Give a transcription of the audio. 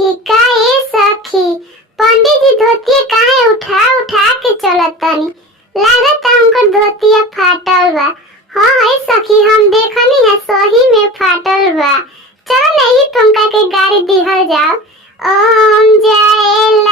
का ए सखी, पंडित जी धोती काहे उठा उठा के चलत तनी। लागत हमको धोतिया फाटल बा। हाँ है सखी, हम देखनी है सही में फाटल बा। चल नहीं तुमका के गाड़ी दिहल जाओ। ओम जय